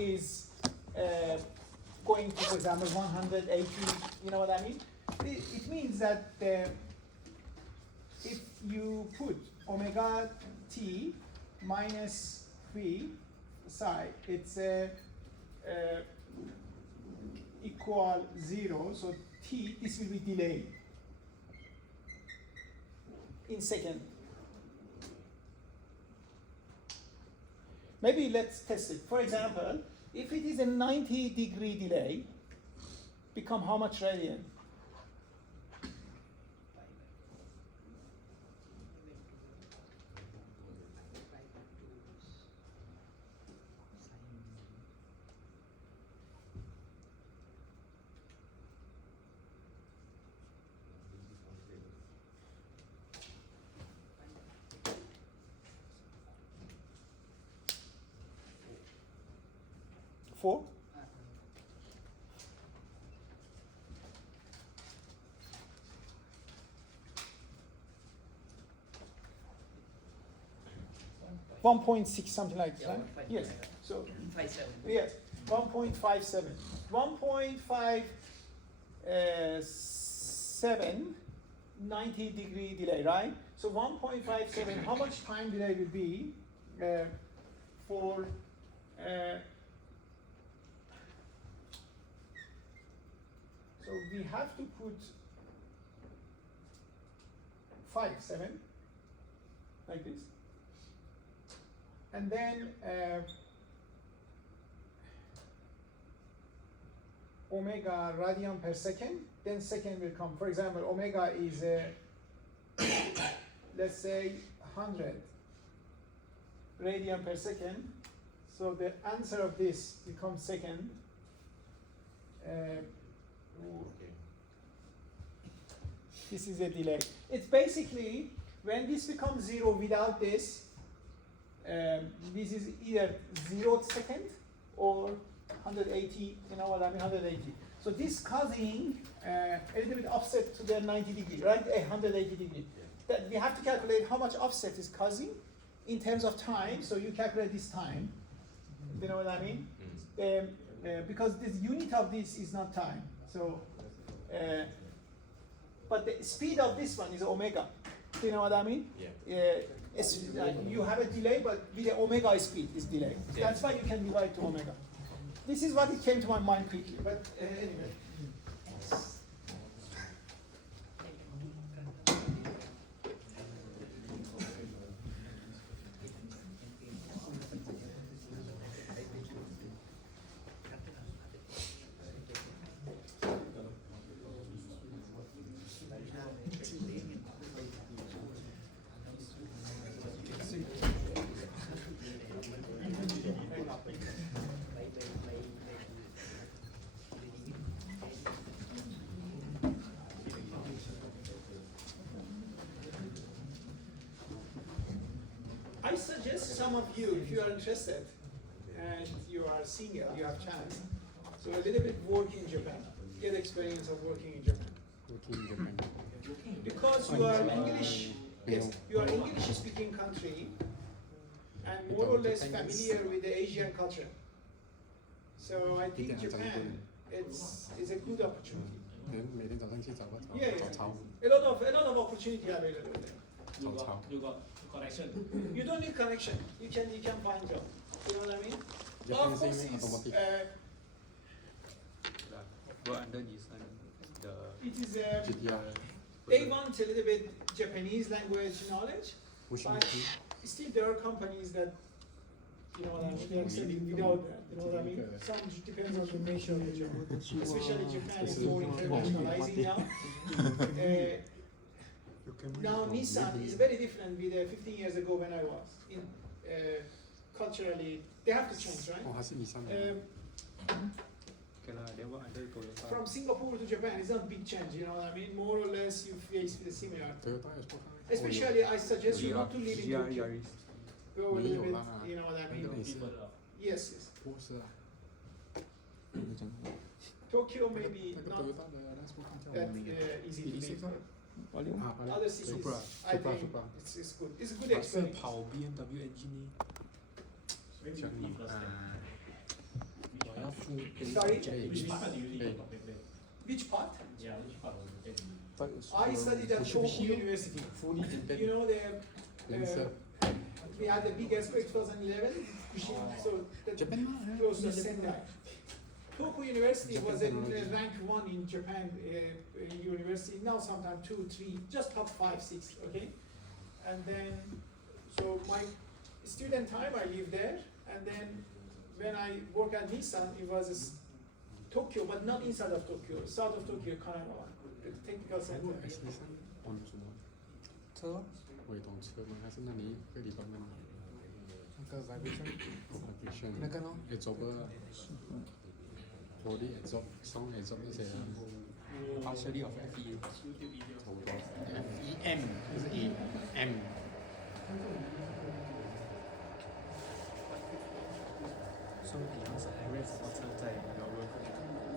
is going to, for example, 180, you know what I mean? It means that if you put omega t minus phi psi, it's equal 0, so t, this will be delayed in second. Maybe let's test it. For example, if it is a 90-degree delay, become how much radian? Four? 1.6, something like that, right? Yes. So 57. yes, 1.57. 1.57, 90-degree delay, right? So 1.57, how much time delay will be for so we have to put 5.7 like this, and then omega radian per second, then second will come. For example, omega is let's say 100 radian per second, so the answer of this becomes second. This is a delay. It's basically when this becomes 0 without this, this is either 0th second or 180, you know what I mean, 180. So this causing a little bit offset to the 90 degree, right? 180 degree. That we have to calculate how much offset is causing in terms of time. So you calculate this time. You know what I mean? Because the unit of this is not time. So, but the speed of this one is omega. Do you know what I mean? Yeah. You have a delay, but with the omega speed is delay. Yeah. That's why you can divide to omega. This is what it came to my mind quickly. But anyway. I suggest some of you, if you are interested and you are senior, you have chance, so a little bit work in Japan, get experience of working in Japan. Because you are English, yes, you are English speaking country and more or less familiar with the Asian culture. So I think Japan, it's a good opportunity. Yeah, a lot of opportunity available there. You got connection. You don't need connection. You can find job. You know what I mean? Of course, What under this it is they want a little bit Japanese language knowledge, but still there are companies that, you know what I mean, they are accepting without that. You know what I mean? Some depends on the nature of the job. Especially Japan is more internationalizing now. Now Nissan is very different with 15 years ago when I was. Culturally, they have to change, right? From Singapore to Japan, it's not a big change, you know what I mean? More or less you face the similar. Especially I suggest you not to live in Tokyo. Go a little bit, you know what I mean? Yes, yes. Tokyo may be not that easy to live. Other cities, I think it's good. It's a good experience. 跑 BMW engine 呢？ Sorry? Which part do you think about back then? Which part? Yeah, which part was back then? I studied at Tohoku University. Fully depend. You know Lancer. we had the big earthquake 2011, Fukushima, so that Japan close to Sendai. Tohoku University was a rank 1 in Japan university, now sometimes 2, 3, just top 5, 6, okay? And then, so my student time I lived there, and then when I work at Nissan, it was Tokyo, but not inside of Tokyo, south of Tokyo, Kanagawa, the technical 韩 center. 国 S 三玩什么？车？我也懂车吗？还是那里一个地方的？那个 vibration，那个呢 absorber， body absorb sound absorb 那些啊 partially of FE 差不多 FEM 还是 EM？ 所以你要是 rent 什么车在苗伦？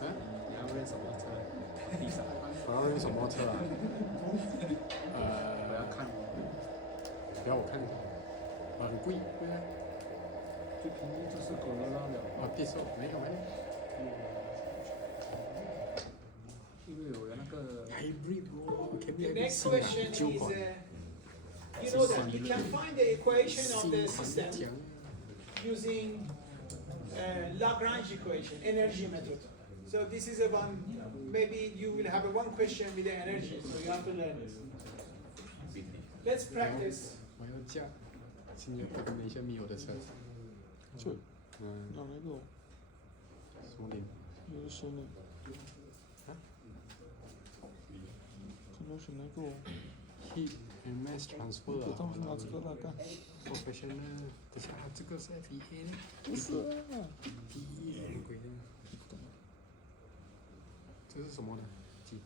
啊？你要 rent 什么车？地上，我要用什么车啊？我要看，不要我看，很贵，对啊。最便宜就是狗罗拉了，地手没有没有。因为有那个 Hybrid bro， The next question is, you know that you can find the equation of the system using Lagrange equation, energy method. So this is a one, maybe you will have a one question with the energy, so you have to learn this. Let's practice. 我要驾新加坡跟马来西亚没有的车。是，嗯，哪来个？什么零？有的是那啊？可能是那个， Heat and mass transfer 不知道啊是拿这个来干。 ，professional。等下这个是 FEA 呢不是啊， ？PE 什么鬼的？这是什么的？记。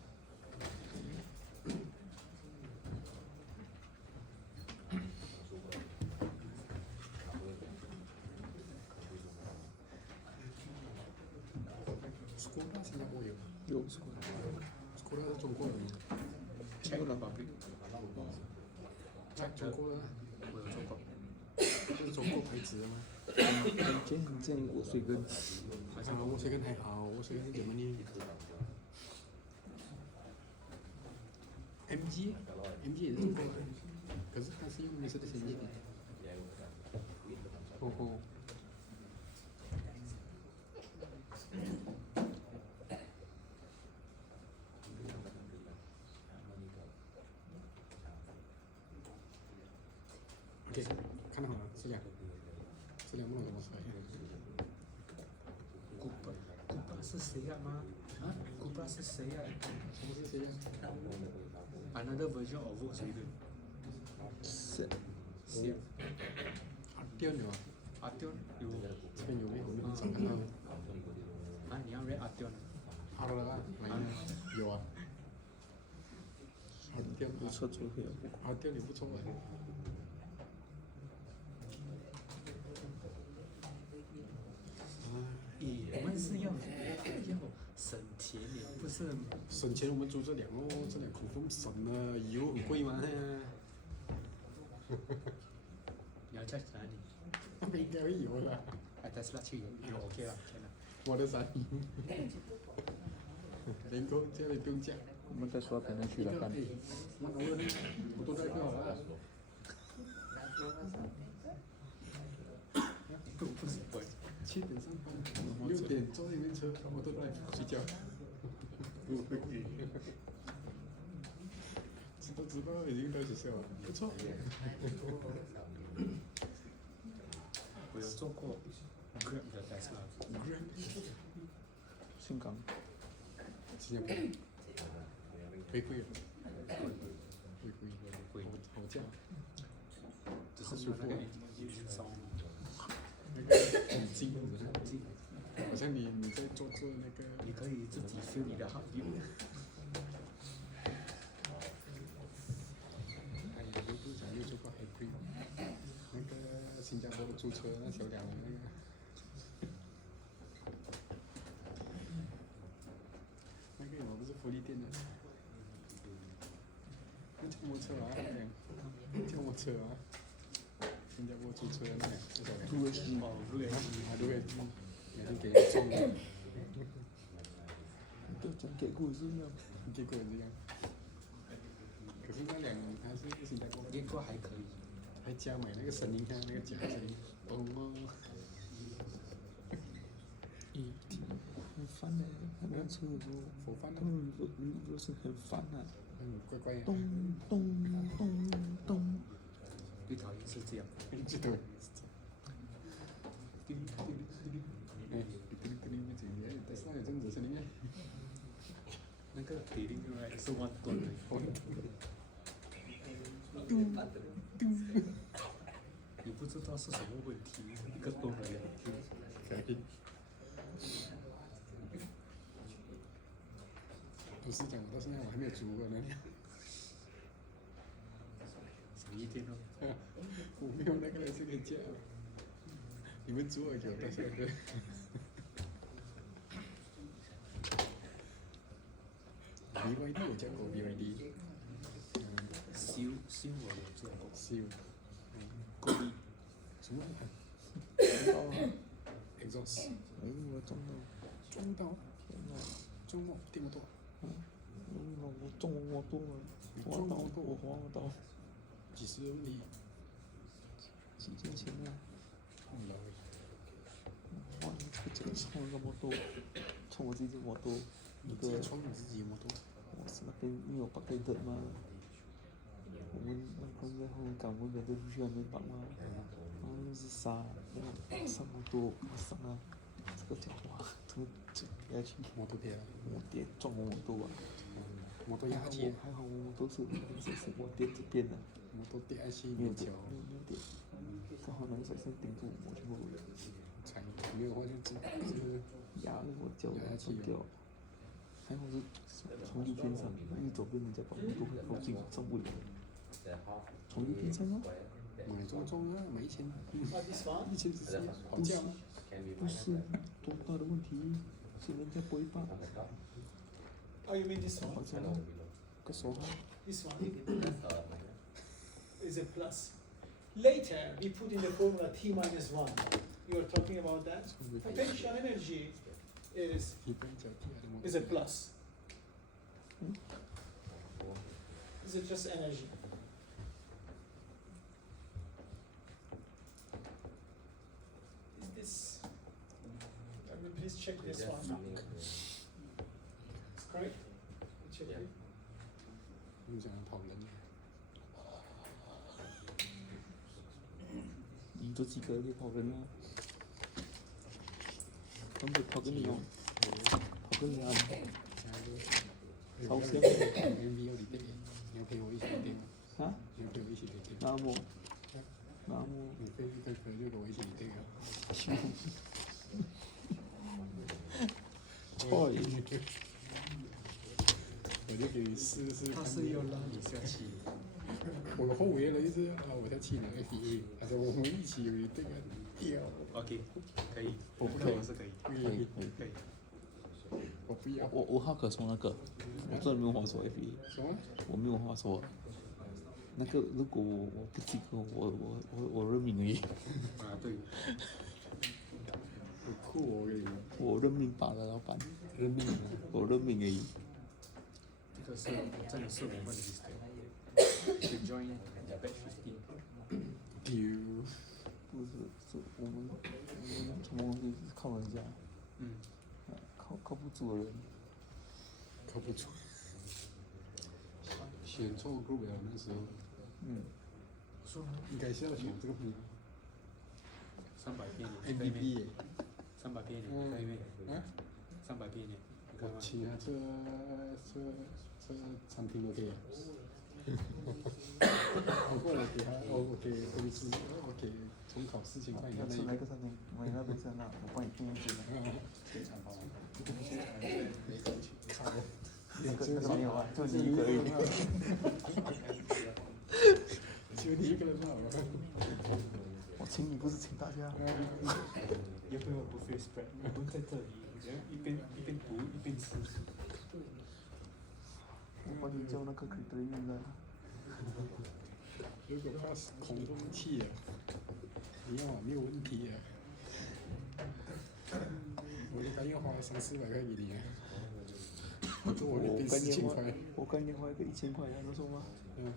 Skoda 新加坡有有，Skoda 是中国的吗？check republic，在中国的，我有做过，这是中国牌子的吗？见过水根，好像我这个还好，我这个是怎么念？MG 也是中国的，可是它是用美式的先进。哦吼。OK， 看好了，这两不能怎么说呀？古巴是谁呀妈？啊，古巴是谁呀什么是这样？ ？Another version of Volkswagen，是，是阿刁有啊？阿刁有这边有没有？我没有找到。啊，你要 rent 阿刁呢？好了啦，来呢？有啊。阿刁，有车主可以。阿刁你不错啊。我们是要省钱的，不是省钱我们租这辆哦，这辆口风省了，油很贵吗？你要在哪里？应该会有啦。哎，Tesla 去有 OK 了，OK 了。我的山，能够这里不用讲。我们再说才能去了看。我都在就好了。不是我。 7点上班，6点坐那边车，我都在睡觉。知道已经到学校了，不错。我有做过 Grab 的 Tesla。新港。新加坡。回归了。回归。好价。只是说那个烧。 那个很近，好像你在做那个，你可以自己修你的好用。哎，又不讲又做过 hybrid， 那个新加坡的租车那小两那个，那个我不是福利店的，那叫摩车啊，那叫摩车啊。 新加坡租车那辆，这小辆。路威西。哦，路威西。啊对，每天给人撞。都讲给过是一样。结果这样。可是那两个还是新加坡，结果还可以，还加买那个声音，看那个假声音，咚哦。很烦的，他们车的时候，佛翻他们有时很烦啊，乖乖。咚咚咚咚。最讨厌是这样。知道。哎，但是那有这样子声音。那个铁定right是1吨的。你不知道是什么问题，一个吨而已。可以。不是讲，到现在我还没有租过呢。省一天哦。我没有那个这个价。你们租了给我到现在。BYD 我讲过 BYD。修我有做过。修。够力。什么？撞到了， exhaust。我撞到，撞到。天哪！撞到电摩托。我撞我多了，我滑到，几十公里。几天前了。老哇，这个冲了那么多，冲我自己摩托，那个冲你自己摩托。我是那边因为我把给的嘛，我们那边在后面赶我们的出去那边绑嘛，然后就是杀摩托杀啊，这个家伙怎么这下去？摩托跌了。我爹撞我摩托啊！摩托压铁。还好我都是我爹这边的，摩托跌下去没有脚。点，刚好那个水先顶住我全部踩，没有的话就压了我脚断掉。还好是从右边上，因为左边人家把摩托很靠近，上不了。从右边上哦。买中啊，没钱。 What is one? 1000cc 好价吗？不是多大的问题，是人家不会把。 Oh, you mean this one? 好像个手号。 This one is a plus. Later, we put in the formula T minus 1. You are talking about that? Potential energy is 你不要讲第二的摩托。 a plus. Is it just energy? Is this? Please check this one. It's correct? Check it. 你讲跑人。你这几个可以跑人啊？他们跑跟你哦，跑跟你啊，超香。 MV 要你对，你要陪我一起对吗？啊？你要陪我一起对。那么，那么，你非可就跟我一起对啊。错一。我就给你试试。他是要让你下去。我后悔了一次啊，我在气你 FA，他说我们一起有一对啊，屌。OK，可以。我不可以。是可以。可以。可以。我不要。我好可说那个，我真的没有话说 FA。什么？我没有话说。那个如果我不及格，我认命而已。啊，对。很酷哦，我跟你讲。我认命罢了，老板。认命。我认命而已。这个是真的是我们的 mistake。To join the batch 15。丢。不是，是我们什么东西是靠人家。靠不住的人。靠不住。选错 group 了那时候。应该是要选这个朋友。300遍MVP 耶。 300遍你可以没？ 300遍你可以吗？其他这餐厅都可以。不过我给他，我给回资，我给重考4000块以内。要吃哪个餐厅？买那边在那，我帮你订一间。那个没有啊，就你一个而已。就你一个人嘛。我请你不是请大家。要不要buffet spread？我们在这里，一边读一边吃。我帮你叫那个可以对应的。如果他孔中气啊，你要没有问题啊。我给他用要花300-400块给你啊，我给4000块，我干电花一个1000块啊，那时候吗？嗯，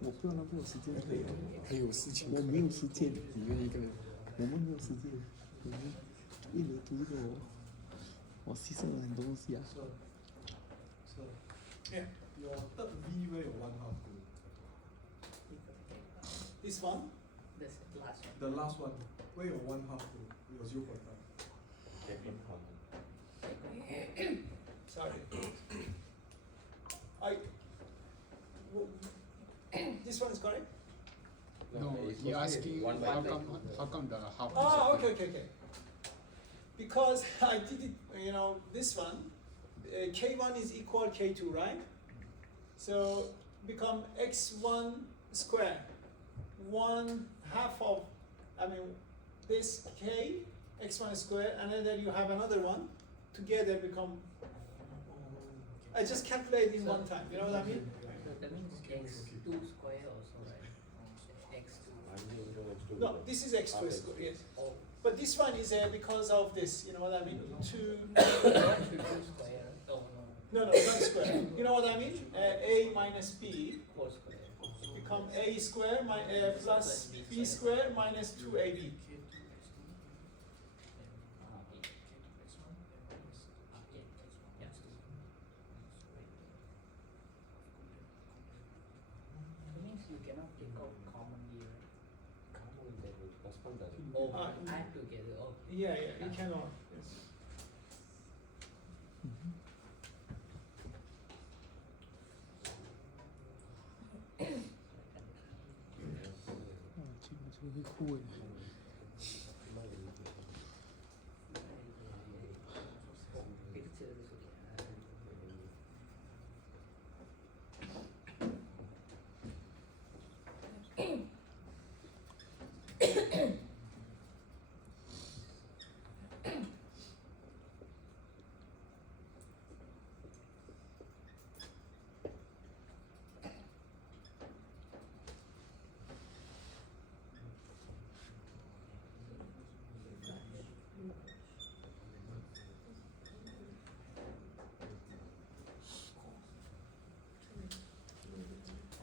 我不知道那边有时间可以啊，还有4000我没有时间，你愿意一个人？我们没有时间，我们为了读这个我牺牲了很多东西啊。 Yeah. Your third V where your one half go? This one. That's the last one. The last one, where your one half go? Your 0.5. Sorry. This one is correct. No, he asking how come the half? Ah, okay. Because I did it, you know, this one, K1 is equal K2, right? So become x1 square, 1/2 of, this K, x1 square, and then you have another one, together become, I just calculate in one time, you know what I mean? So that means x2 square also, right? x2. No, this is x2 square, yes. Oh, But this one is because of this, you know what I mean? 2, that should be square. Oh no, no, not square. You know what I mean? A minus B 4 square. become A square plus B square minus 2AB. It means you cannot take out commonly, right? Oh, add together. Oh, Yeah, you cannot. Yes. 아, 지금 저기 코에. picture is okay.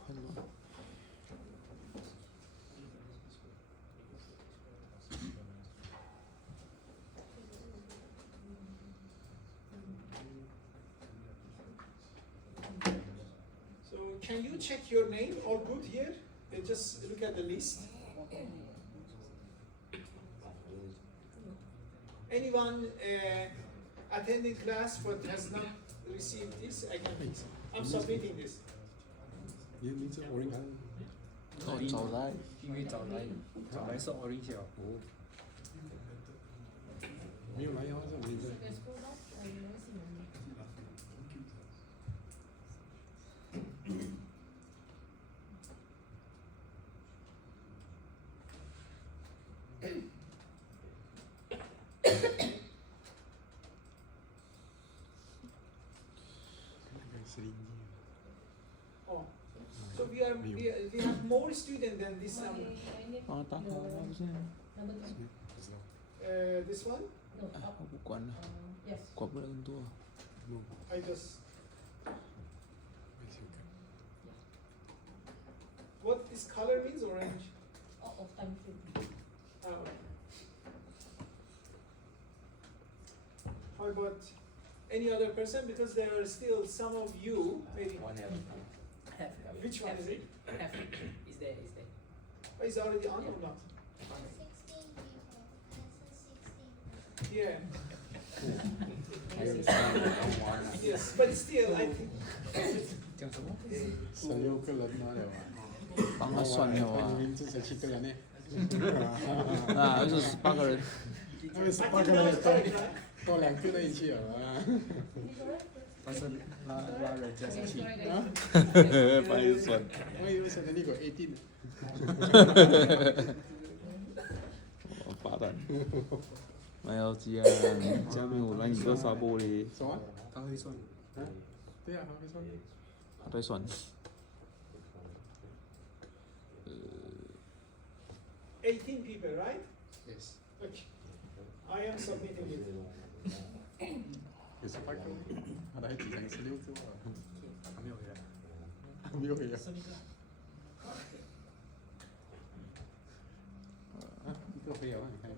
할로. So can you check your name or good here? Just look at the list. Anyone attending class but has not received this, I can fix it. I'm submitting this. 你的名字 orange 还是？哦，找来。因为找来是 orange 哦。没有来的话是我名字。 Oh, so we have more students than this number. 啊，打好了，不是？ This one, 啊，我不管了，管不了很多。 I just what this color means orange. Okay. How about any other person? Because there are still some of you maybe. F. Which one is it? F. Is there? Oh, is already on or not? 16 people. That's a 16. Yeah. 还有3个 Yes, but still, I think 叫什么？ 16个人嘛了啊。帮他算了啊。你名字才7个人呢。啊，就是18个人。那边 I 18 think 个 that 人 is correct, right? 多2个人一起了啊。但是拉人家下去。帮你算。我以为是你个18。王八蛋。咪有知啊，下面有撚二個沙煲你，什么？他会算。啊？对啊，他会算。他在算。 18 people, right? Yes. Okay. I am submitting it. 了16个了，还没有回来。还没有回来。一个回来了，你看。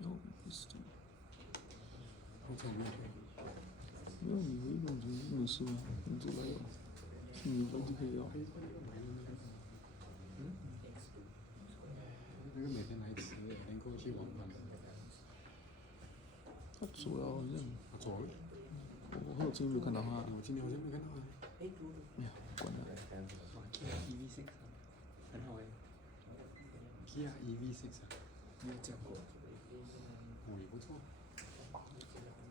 有意思。好像没有。没有你会用就没事吗？你就来了，你有就可以了。那个每天来吃，能够去玩玩。他走了好像，他走了。我今天没有看到他。我今天好像没看到他。哎呀，关了。哇 ，Kia EV6 很好哎。Kia EV6 啊，没有见过。哦也不错。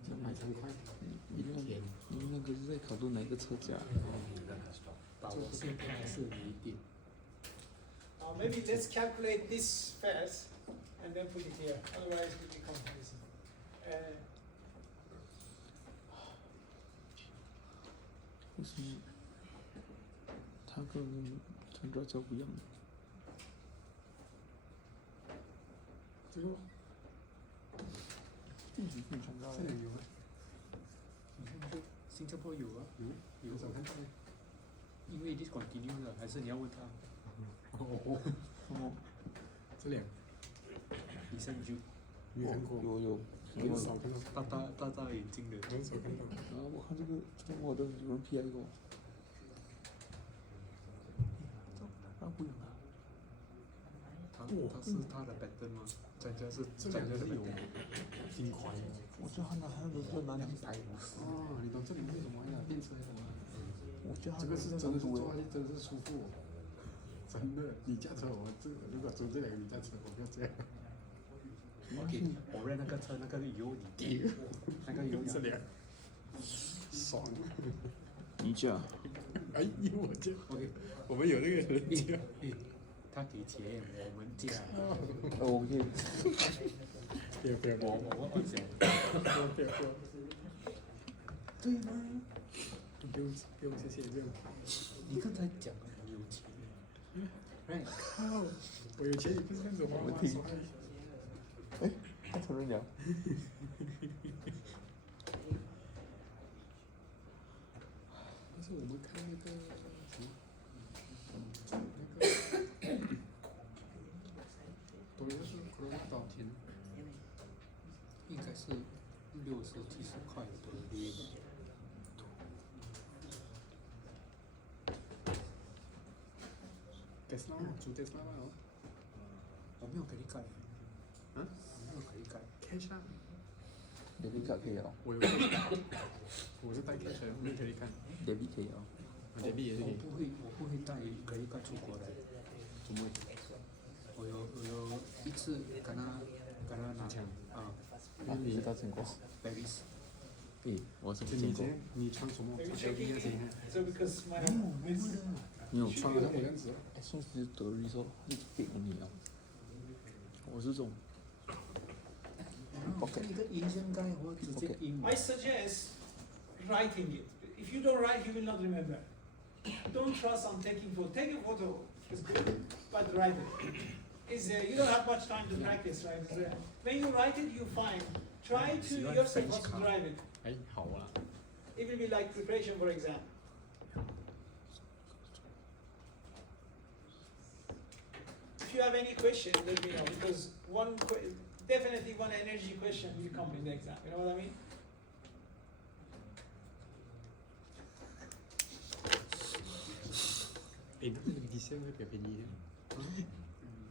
2,300块。你那个是在考虑哪一个车价？把我现在是你点。Maybe let's calculate this first and then put it here. Otherwise, it will be confusing. 为什么他跟陈抓交不一样？这个地址更传达这里有吗？新加坡有啊，有少看到。因为 discontinue 了，还是你要问他？哦，这两你先就没看过，有，很少看到，大眼睛的。很少看到。啊，我看这个我的有人 P I 过，啊不一样啊，他是他的 pattern 吗？咱家是这两个是有金块。我觉得他还有个拿250。哦，你懂这里为什么呀？电车呀？我觉得这个是真的是坐下去真的是舒服，真的。你驾车我这如果租这两个你驾车，我不要这样。OK，我认那个车那个油你滴，那个油这两，爽。你驾？哎，有我驾。 OK，我们有那个人驾。他给钱，我们驾。我可以。不要，我讲。不要。对吗？不用，谢谢，不用。你刚才讲你有钱，right？靠，我有钱也不是这样子花吗？哎，他承认了。但是我们看那个什么，那个，多的是可能多少钱？应该是60-70块的月。Tesla 租 Tesla 吗？我没有给你改，啊？我没有给你改。 Cash 啊？你可以可以哦。我有 cash， 我是带 cash 的，没有 credit card。Debit 可以哦。Debit 也是可以。我不会带可以带出国的。怎么？我有一次跟他拿抢啊，你到见过？ Paris。诶，我是就见过。你穿什么？ Maybe 穿 checking 那些。 so because my 没有穿得像我这样子。算是德语说，是给你啊。我是这种。一个 Asian guy 我直接英 I suggest writing it. If you don't write, you will not remember. Don't trust on taking photo. Take a photo is good, but write it. You don't have much time to practice, right? When you write it, you find. Try to yourself also drive it. 哎，好啊。 It will be like preparation for exam. If you have any question, let me know because definitely one energy question will come in the exam. You know what I mean? 哎，那个底线会比较便宜的。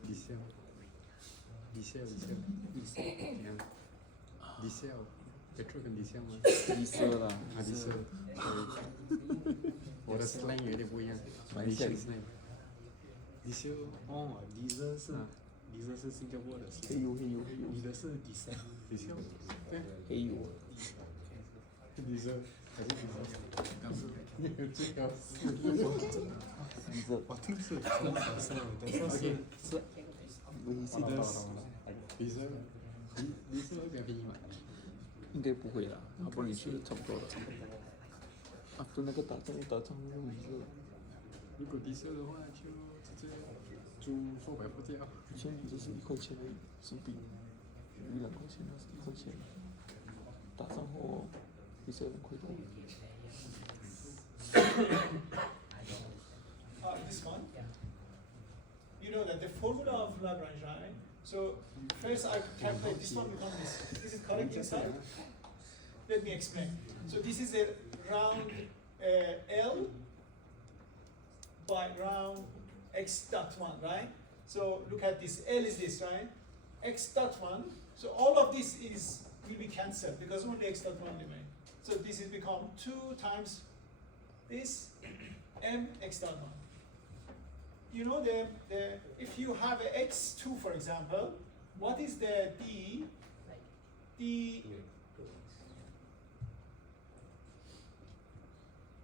底线。怎样？底线，petrol 跟底线吗？低色啦。啊，底线。我的 slang 有点不一样。马来西亚 slang。底线。哦，diesel 是新加坡的，黑油。你的是 diesel。底线。对。黑油。底线还是底线？刚是。最高是。低色。我听是紫色的，是微信。底色会比较便宜嘛？应该不会啦，要不然你是差不多的。啊，对那个打仗用低色。如果底色的话，就直接租400块这样。以前你这是1块钱而已，新币。一两块钱还是1块钱，打上后比这2块多。 This one. You know that the formula of Lagrange, right? So first I calculate this one becomes this. Is it correct inside? Let me explain. So this is a round L by round x dot 1, right? So look at this. L is this, right? X dot 1. So all of this will be cancelled because only x dot 1 remain. So this is become 2 times this m x dot 1. You know if you have a x2, for example, what is the d? D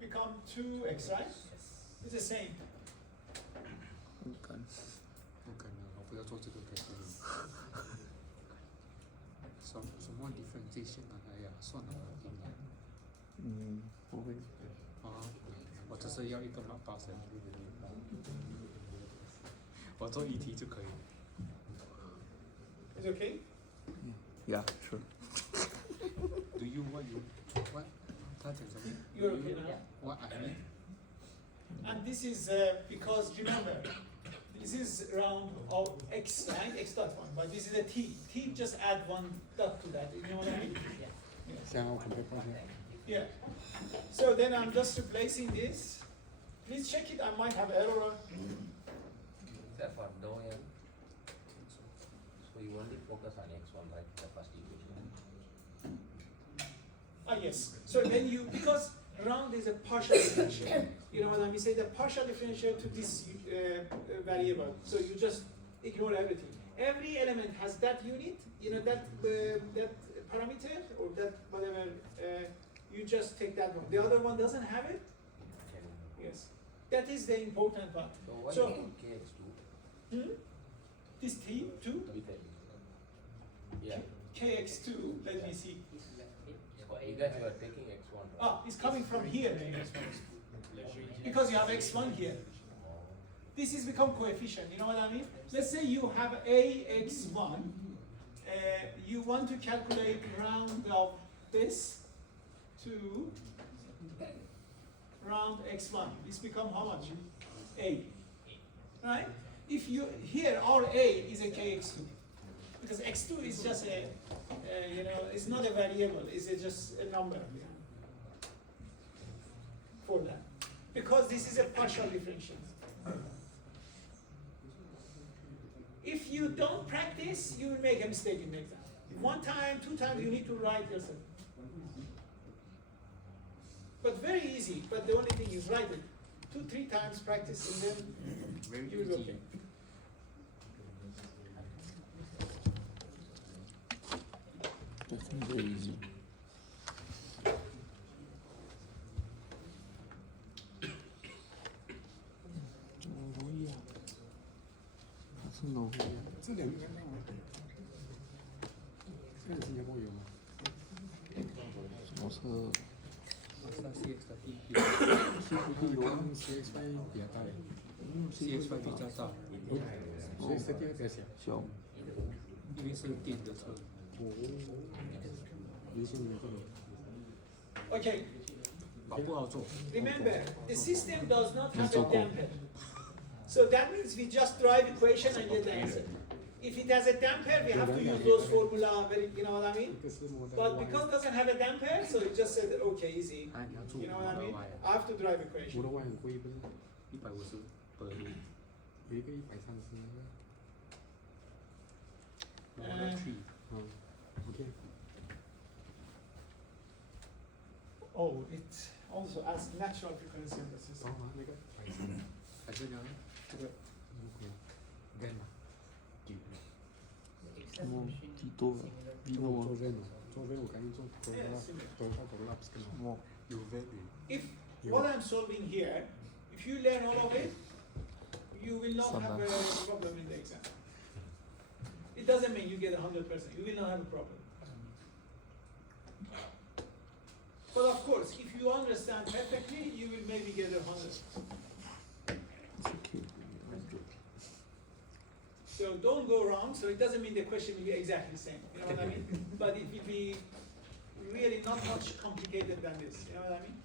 become 2x, right? It's the same. 很干。不可能，我不要做这个改变。什么 differentiation 啊？哎呀，算了，我赢了。嗯，不会。啊，我只是要一个8%，我做1题就可以了。 Is it okay? Yeah, sure. Do you what? 他讲什么 You're okay now? What I mean? And this is because remember, this is round of x, right? X dot 1, but this is a t. T just add 1 dot to that. You know what I mean? Yeah. 先我 compare 一下。 Yeah. So then I'm just replacing this. Please check it. I might have error. Except for no m. So you only focus on x1, right? The first equation. Ah, yes. So then because round is a partial differential. You know what I mean? Say the partial differential to this variable. So you just ignore everything. Every element has that unit, you know, that parameter or that whatever, you just take that one. The other one doesn't have it? Yes. That is the important part. So what So- do you mean kx2? This T2, With it. Yeah. KX2, let me see. You guys were taking x1. Right? Ah, it's coming from here. Because you have x1 here. This is become coefficient, you know what I mean? Let's say you have ax1. You want to calculate round of this to round x1. This become how much? A. Right? If you, here our A is a kx2. Because x2 is just a, you know, it's not a variable, it's just a number for that. Because this is a partial differential. If you don't practice, you will make a mistake in the exam. 1 time, 2 times, you need to write yourself. But very easy, but the only thing is write it. 2, 3 times practice and then Very you will easy. okay. Definitely very easy.容易啊，还是容易啊。这两个应该卖完。现在新加坡有吗？什么车 Mazda CX-30 ？CVT 有啊， CX5 比较大。 CX-5比较大，所以设定比较小。小。因为是电的车。有些没有。 Okay, 不好做。 remember, the system does not have a damper. So that means we just drive equation and get the answer. If it has a damper, we have to use those formula, very, you know what I mean? 一个是摩 But because it doesn't have a damper, so it just said, okay, easy. 哎，你要做 You know what I mean? 摩 I have to drive 摩 equation. 托外很贵，不是？ 150per day，有一个130那个。摩托 3。 OK。 Oh, it also has natural frequency in the 找 system. 吗？那个还是呢，这个 van 嘛，什么几多了？比做我 van 做 van 我赶紧做做 labs 跟什么？有 van If what I'm solving here, if you learn all of it, you will not have a problem in the exam. It doesn't mean you get 100%. You will not have a problem. But of course, if you understand perfectly, you will maybe get 100. It's okay. So don't go wrong. So it doesn't mean the question will be exactly the same. You know what I mean? But it will be really not much complicated than this. You know what I mean?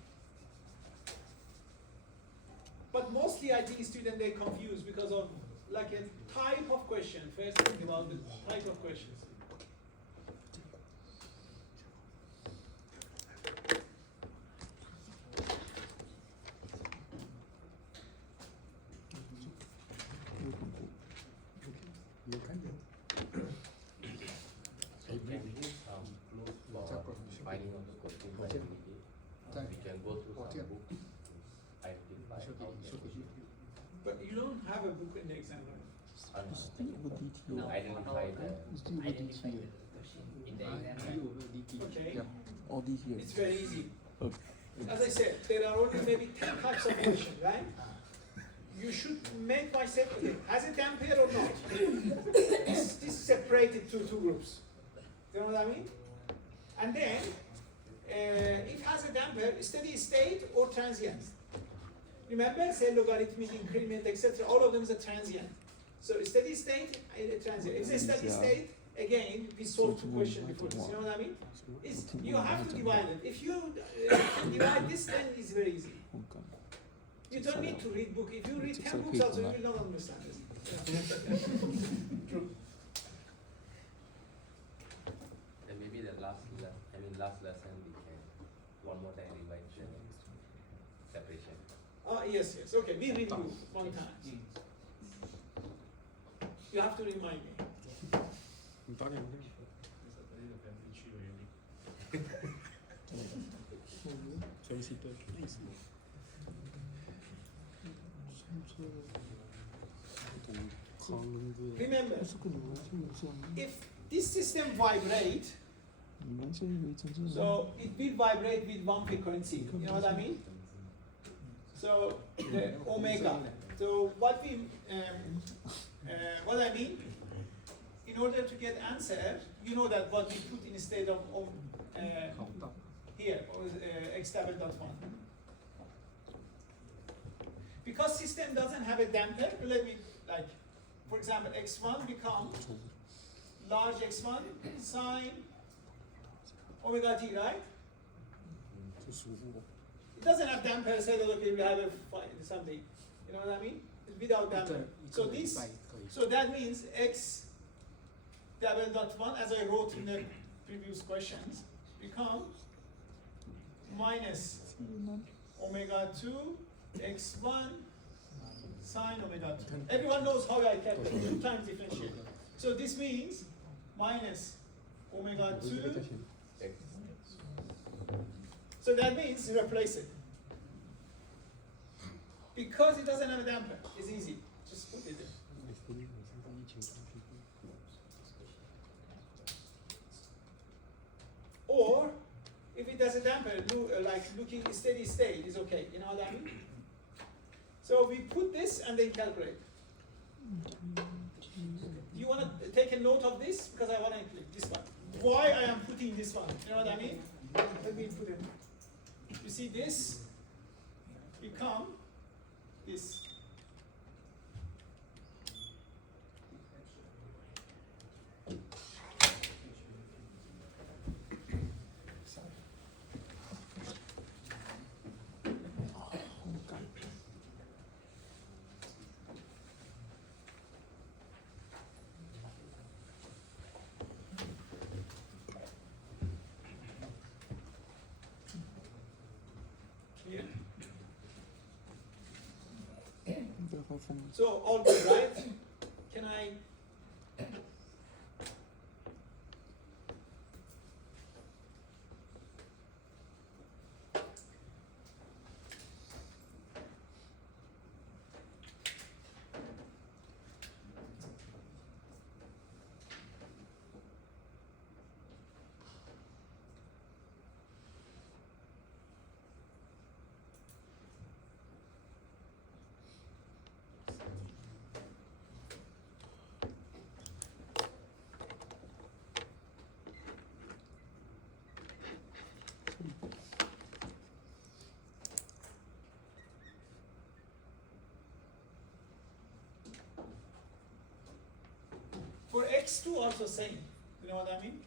But mostly I think students they confused because of like a type of question. First think about the type of questions. nhiều cái nữa So can we close for finding out the question by Okay. we can go through Okay. some books, identify how they But you don't have a book in the exam, right? Still over DT. No, identify the Still over DT. Identify the question in the exam. I over DT. Okay. Yeah, all DT. It's very easy. Okay. As I said, there are only maybe 10 types of questions, right? You should make myself, okay, has it damper or not? This separated to two groups. You know what I mean? And then, it has a damper, steady state or transient. Remember, say logarithmic, increment, etc. All of them is a transient. So steady state, transient. If it's a steady state, again, we solved two questions before this. You know what I mean? It's, you have to divide it. If you divide this, then it's very easy. Okay. You don't need to read book. If you read 10 books also, you will not understand this. True. then maybe the last lesson we can one more time revise the separation. Yes, yes. Okay, we read book one time. You have to remind me. tao này không solicitor Remember, 这个你们是有这样吗？ if this system vibrate, 你们是以为真正的 so it will vibrate with one frequency. You know what I mean? So the omega. So what what I mean, in order to get answer, you know that what we put instead of here or x double dot one. Because system doesn't have a damper, let me like, for example, x1 become large x1 sine omega t, right? 就舒服 It doesn't have damper, say that okay, we have a something. You know what I mean? It's without damper. So this, so that means x double dot one, as I wrote in the previous questions, become minus omega 2 x1 sine omega 2. Everyone knows how I calculate 2 times differentiate. So this means minus omega 2. So that means replace it. Because it doesn't have a damper, it's easy. Just put it there. Or if it does a damper, like looking steady state is okay. You know what I mean? So we put this and then calculate. You want to take a note of this because I want to include this one. Why I am putting this one? You know what I mean? Let me put it. You see this become this. Clear? So all good, right? Can I? x2 also same. You know what I mean?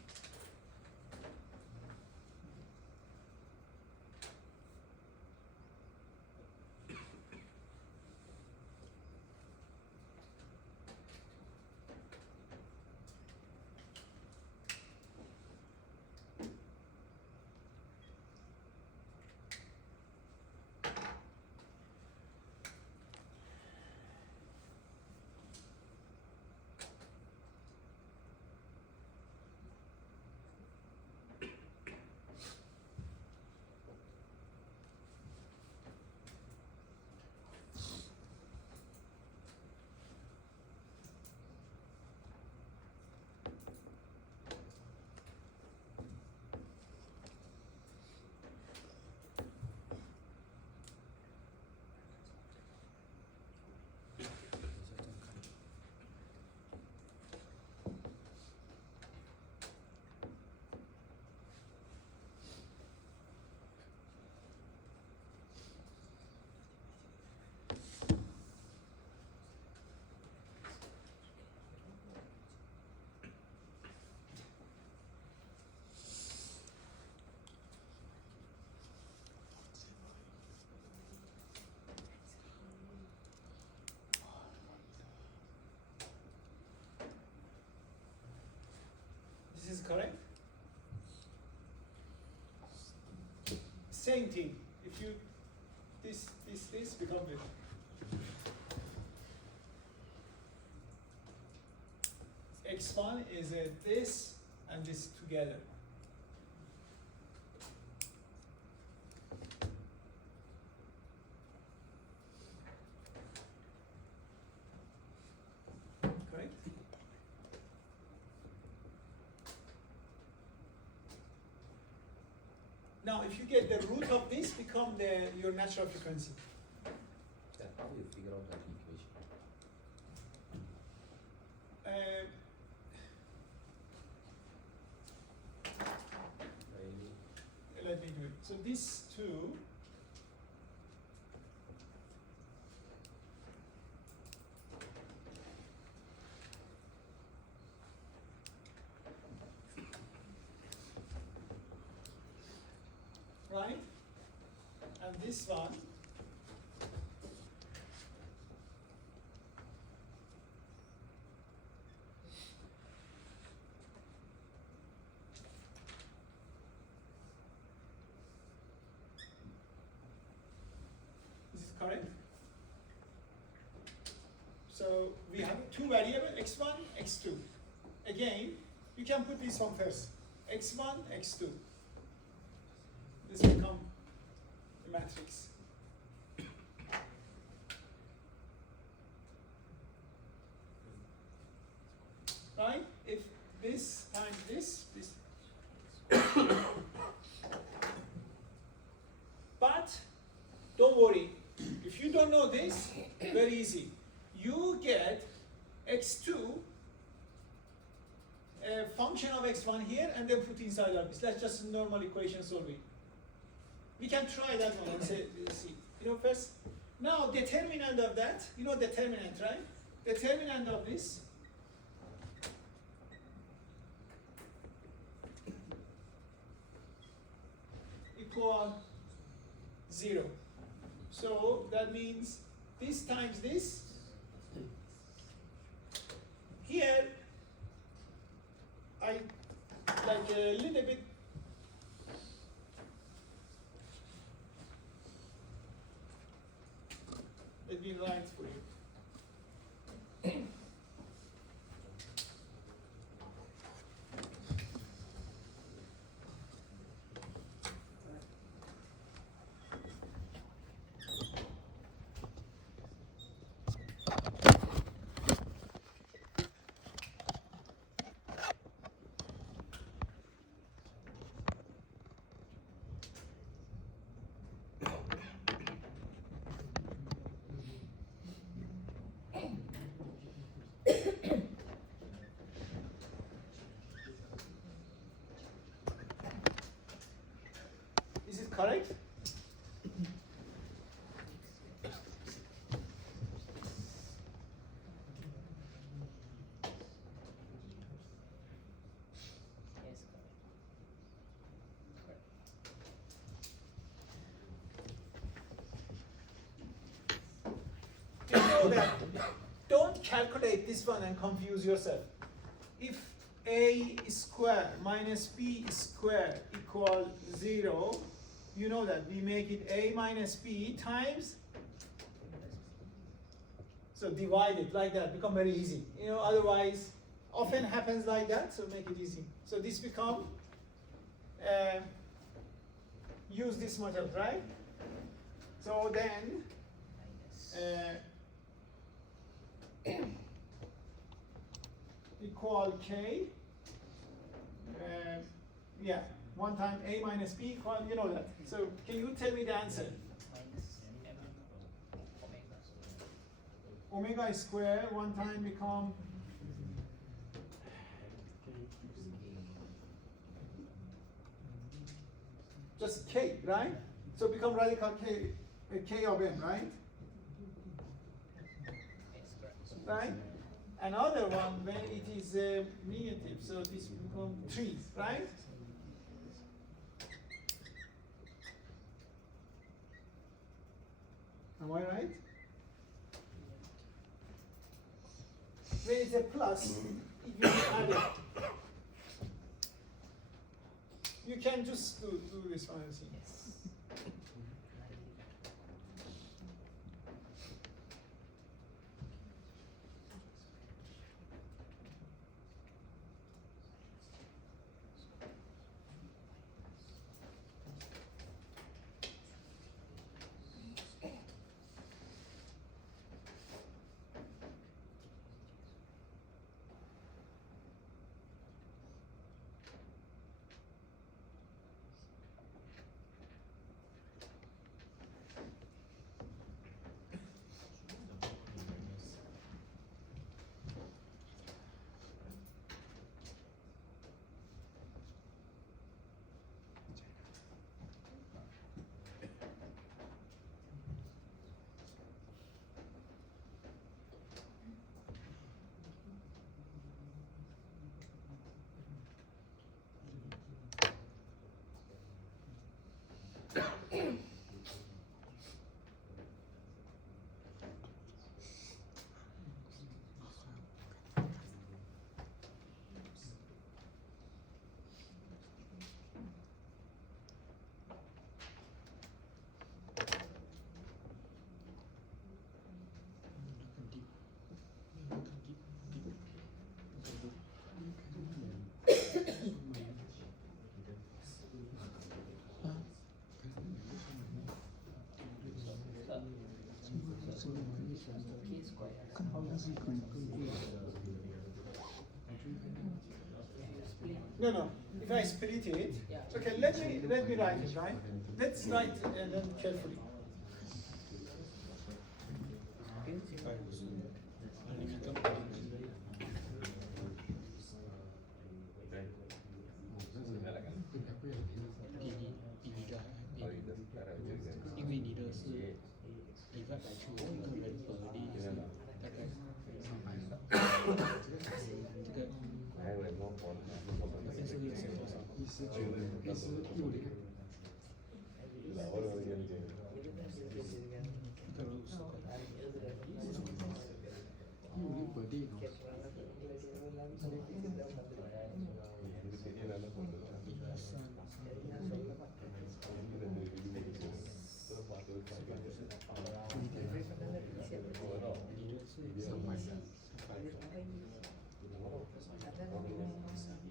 This is correct. Same thing. If you this become this. X1 is this and this together. Correct? Now, if you get the root of this, become your natural frequency. Then how do you figure out that equation? Let me do it. So these two right? And this one this is correct. So we have two variables, x1, x2. Again, you can put this one first. x1, x2. This will become a matrix. Right? If this times this. But don't worry. If you don't know this, very easy. You get x2 a function of x1 here and then put inside of this. That's just a normal equation solving. We can try that one and see. You know, first, now determinant of that, you know determinant, right? Determinant of this equal 0. So that means this times this. Here, I like a little bit. Let me write for you. Is it correct? so that don't calculate this one and confuse yourself. If a square minus b square equal 0, you know that we make it a minus b times, so divide it like that, become very easy. You know, otherwise, often happens like that, so make it easy. So this become, use this method, right? So then, equal k, yeah, 1 time a minus b equal, you know that. So can you tell me the answer? Omega square 1 time become just k, right? So become radical k, k of m, right? Right? Another one when it is negative, so this become 3, right? Am I right? When it's a plus, if you add it, you can just do this one, see. No. If I split it, okay. Let me write it, right? Let's write and then carefully.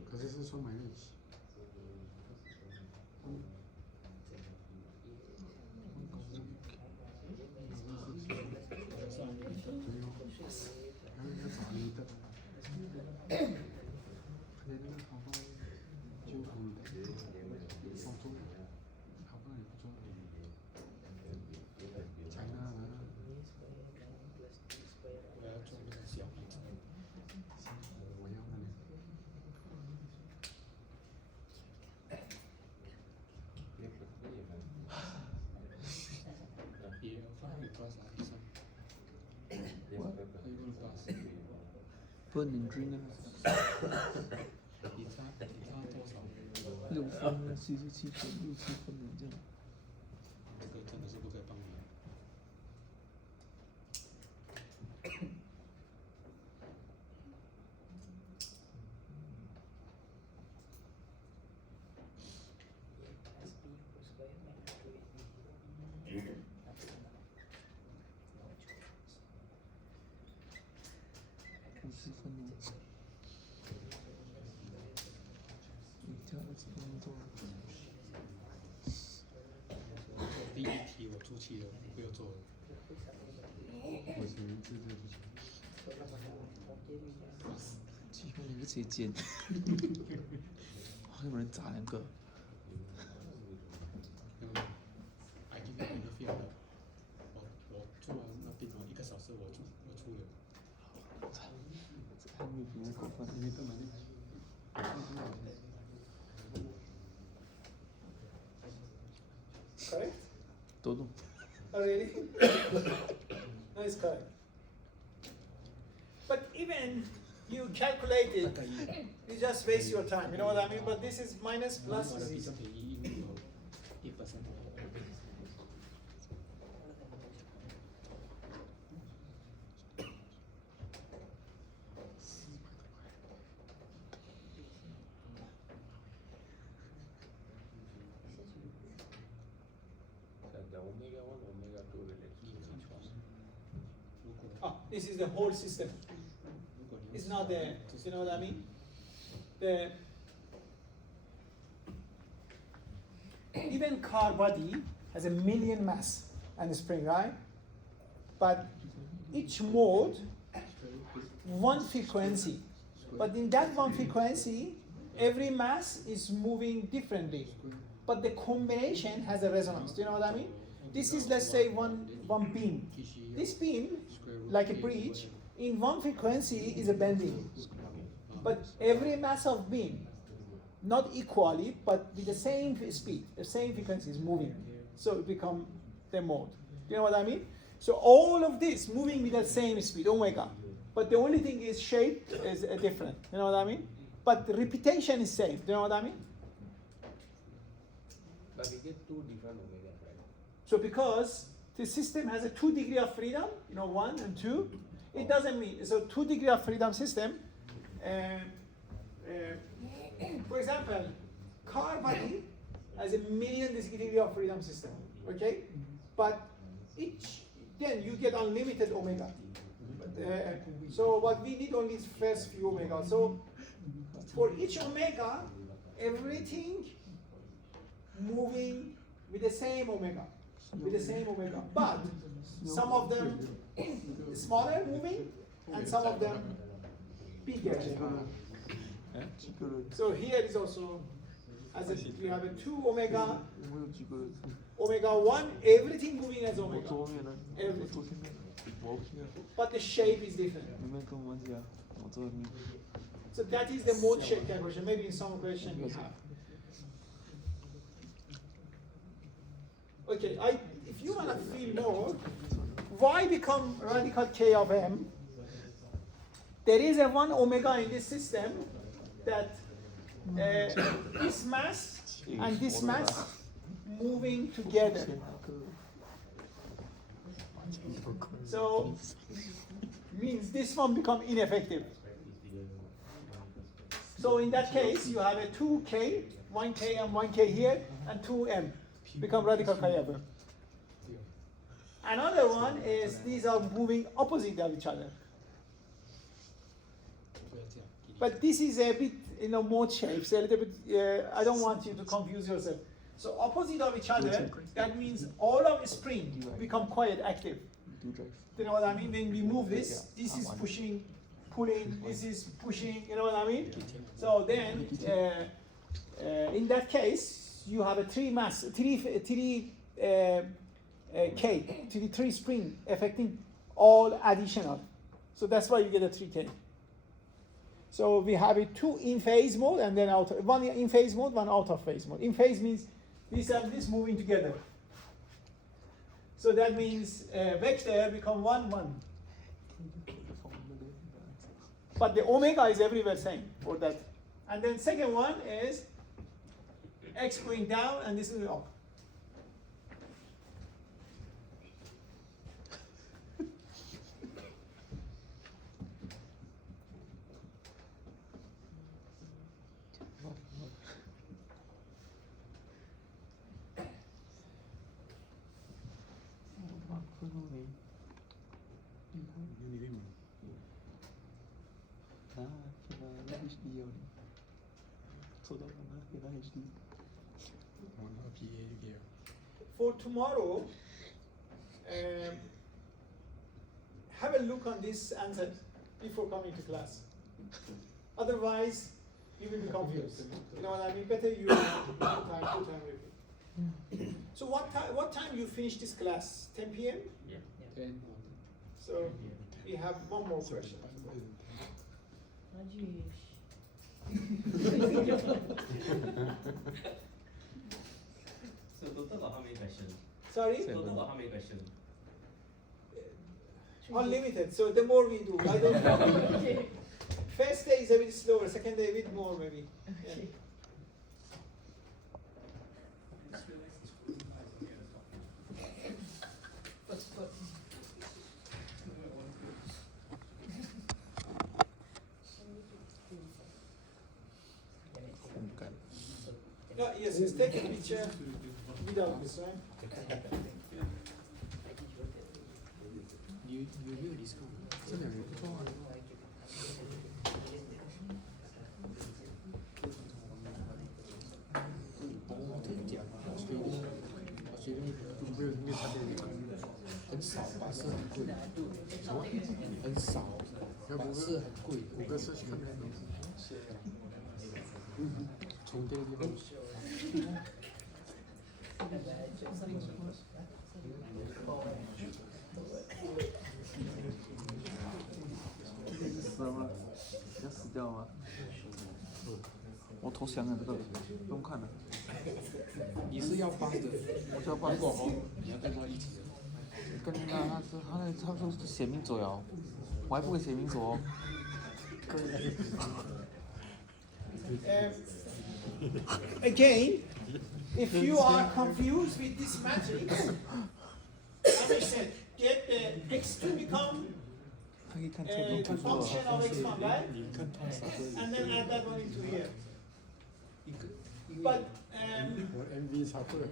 Because this is so my age. Burn and drink 6分了，47分，6、7分了这样。这个真的是不可以帮你。气的，不要做了。我是这不行。鸡肉你是直接煎，还有人炸2个。I give you a feel 的，我做完那边1个小时我出了。这还没有比我过分。你干嘛呢？ Correct? Don't know. Oh, really? No, it's correct. But even you calculate it, you just waste your time. You know what I mean? But this is minus plus is easy. 1%。So the omega 1, omega 2 related to which one? Ah, this is the whole system. It's not the, you know what I mean? The even car body has a million mass and spring, right? But each mode, one frequency. But in that one frequency, every mass is moving differently. But the combination has a resonance. Do you know what I mean? This is, let's say, one beam. This beam, like a bridge, in one frequency is a bending. But every mass of beam, not equally, but with the same speed, the same frequency is moving. So it becomes the mode. Do you know what I mean? So all of this moving with the same speed, omega. But the only thing is shape is different. You know what I mean? But the repetition is same. Do you know what I mean? But we get 2 different omega, right? So because the system has a 2 degree of freedom, 1 and 2, it doesn't mean, so 2 degree of freedom system, for example, car body has a million degree of freedom system, okay? But then you get unlimited omega. So what we need only is first few omega. So for each omega, everything moving with the same omega, but some of them smaller moving and some of them bigger. So here is also, we have a 2 omega, omega 1, everything moving as omega, everything. But the shape is different. So that is the mode shape calculation. Maybe in some question we have. Okay, if you want to feel more, why become radical k of m? There is a 1 omega in this system that this mass and this mass moving together. So means this one become ineffective. So in that case, you have a 2k, 1k and 1k here, and 2m become radical chi of m. Another one is these are moving opposite of each other. But this is a bit, mode shapes, a little bit, I don't want you to confuse yourself. So opposite of each other, that means all of spring become quite active. Do you know what I mean? When we move this is pushing, pulling, this is pushing, you know what I mean? So then, in that case, you have a 3 mass, 3 K, 3 spring affecting all additional. So that's why you get a 3K. So we have a 2 in phase mode and then out, 1 in phase mode, 1 out of phase mode. In phase means these and this moving together. So that means vector become 1, 1. But the omega is everywhere same for that. And then second one is x going down and this is up. For tomorrow, have a look on this answer before coming to class. Otherwise, you will be confused. You know what I mean? Better you full-time review. So what time you finish this class? 10 p.m. Yeah. 10. So we have one more question. So total got how many questions? Sorry? Total got how many questions? Unlimited. So the more we do, I don't know. First day is a bit slower. Second day a bit more maybe. Yeah. No, yes, take a picture without this, right? You will discount. 这两个不错啊。我跟你讲，Australia 没有差别的地方，很少吧，是很贵。什么？很少，要不是很贵。5个社区看看东西。充电的地方。死了吗？要死掉吗？我投降了，这个不用看了。你是要帮的，我就要帮如果红，你要跟他一起。跟他说是写名左摇，我还不会写名左哦。Again, if you are confused with this matrix, as I said, get the x2 become 他可以看 a 图书 function 了。 of x1, right? 你看他啥会？ And then add that one into here. 因为 But 我 MV 差不多。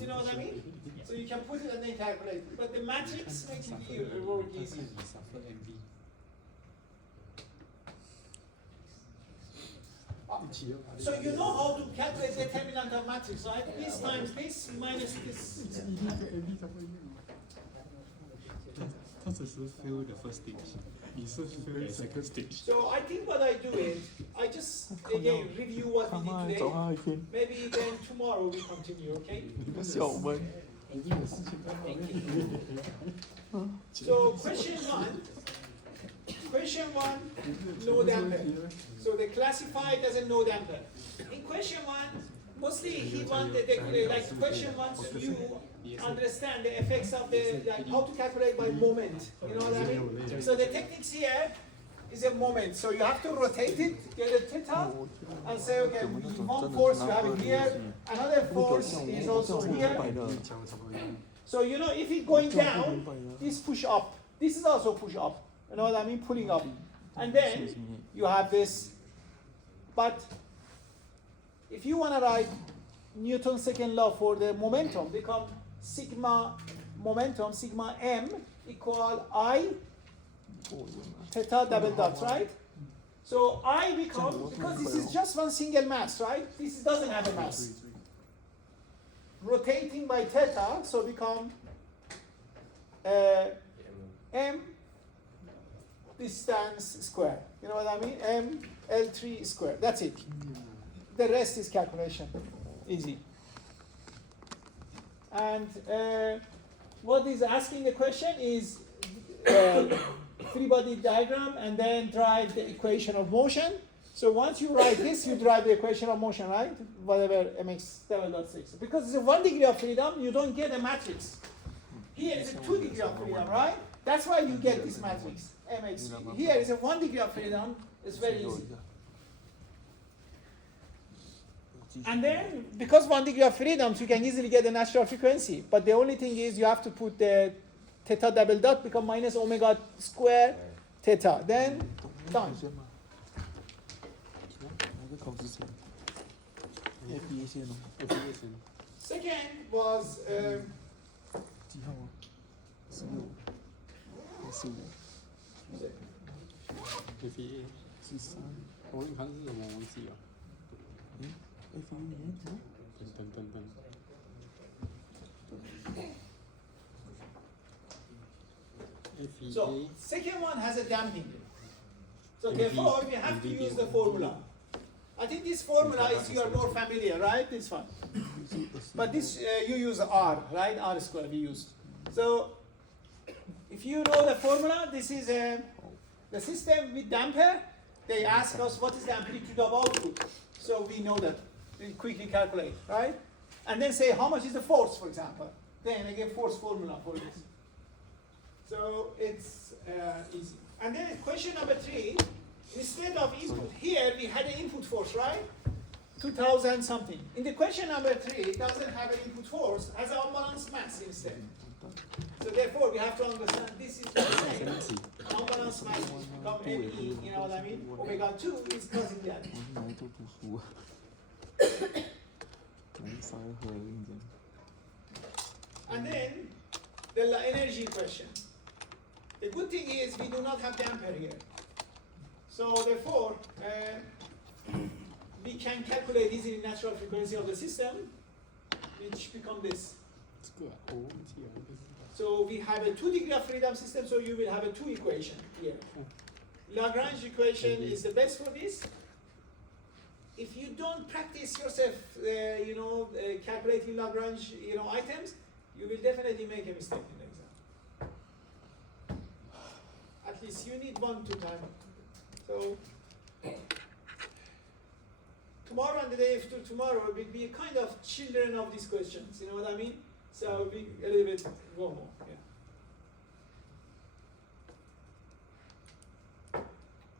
you know what I mean? So you can put it and then calculate. But the matrix makes it work easy. 你 suffer MV。So you know how to calculate the determinant of matrix, right? This times this minus this. 你那个 MV 差不多一样。他只是 fail the first stage，你是 fail the second stage。 So I think what I do is I just again review what 他 we 妈 did 找 today. 他一天， Maybe then tomorrow we continue, okay? 你不笑我们。MV 的事情在旁边。 So question one, no damper. So the classified as a no damper. In question one, mostly he wanted like question wants you understand the effects of the like how to calculate by moment. You know what I mean? So the techniques here is a moment. So you have to rotate it, get a theta, and say okay, one force you have it here, another force is also here. So you know if it's going down, this push up. This is also push up. You know what I mean? Pulling up. And then you have this. But if you want to write Newton's second law for the momentum, become sigma momentum, sigma m equal I theta double dot, right? So I become, because this is just one single mass, right? This doesn't have a mass. Rotating by theta, so become m distance square. You know what I mean? M L3 square. That's it. The rest is calculation. Easy. And what is asking the question is free body diagram and then drive the equation of motion. So once you write this, you drive the equation of motion, right? Whatever mx 7.6. Because it's a 1 degree of freedom, you don't get a matrix. Here is a 2 degree of freedom, right? That's why you get this matrix, mx. Here is a 1 degree of freedom. It's very easy. And then, because 1 degree of freedom, you can easily get the natural frequency. But the only thing is you have to put the theta double dot become minus omega square theta. Then, done. 哪个考之前？FBA 先哦。 Second was 几号啊？16还是15？ FEA 13。我一盘是什么忘记了。FEA 年什么？等。So second one has a damping. So therefore we have to use the formula. I think this formula is you are more familiar, right? This one. But this you use R, right? R square we use. So if you know the formula, this is the system with damper. They ask us what is the amplitude of output. So we know that. We quickly calculate, right? And then say how much is the force, for example. Then again force formula for this. So it's easy. And then question number 3, instead of input, here we had an input force, right? 2000 something. In the question number 3, it doesn't have an input force, has an unbalanced mass instead. So therefore we have to understand this is the same. Unbalanced mass become ME, you know what I mean? Omega 2 is causing that. 我是哪一周读书啊？可能稍微喝了一点。 And then the energy question. The good thing is we do not have damper here. So therefore, we can calculate easily natural frequency of the system, which become this. 这个我忘记了，不知道。 So we have a 2 degree of freedom system, so you will have a 2 equation here. Lagrange equation is the best for this. If you don't practice yourself, calculating Lagrange, items, you will definitely make a mistake in the exam. At least you need 1 to time. So tomorrow and the day after tomorrow will be a kind of children of these questions. You know what I mean? So be a little bit more. Yeah.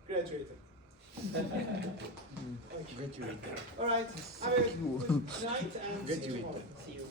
Graduated. Okay. Graduated. All right. Have a good night and see you tomorrow. See you.